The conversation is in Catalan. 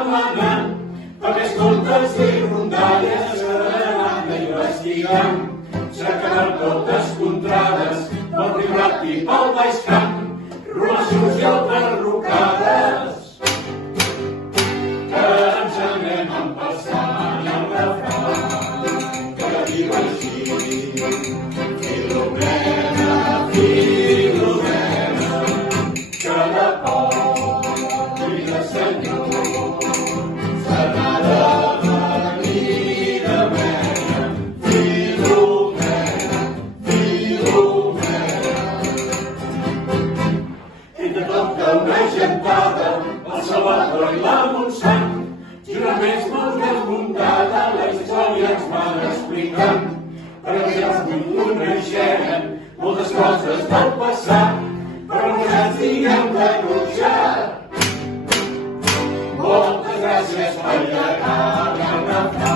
demanant, perquè escoltes i rondalles s'agraden investigant. S'acaben totes contrades, pel Priorat i pel Baix Camp, romassurs i alberrocades, que ens anem a empassant i el refrany que diu així: Filomena, Filomena, que de poc i de senyor se n'ha de venir de mena. Filomena, Filomena. Entre tot una gentada, el Salvador i la Montsant, juraments molt desmuntada, la història ens van explicant, perquè els vuit coneixeren moltes coses del passat, però no ens diguem denunciar. Moltes gràcies per llegar el refrany.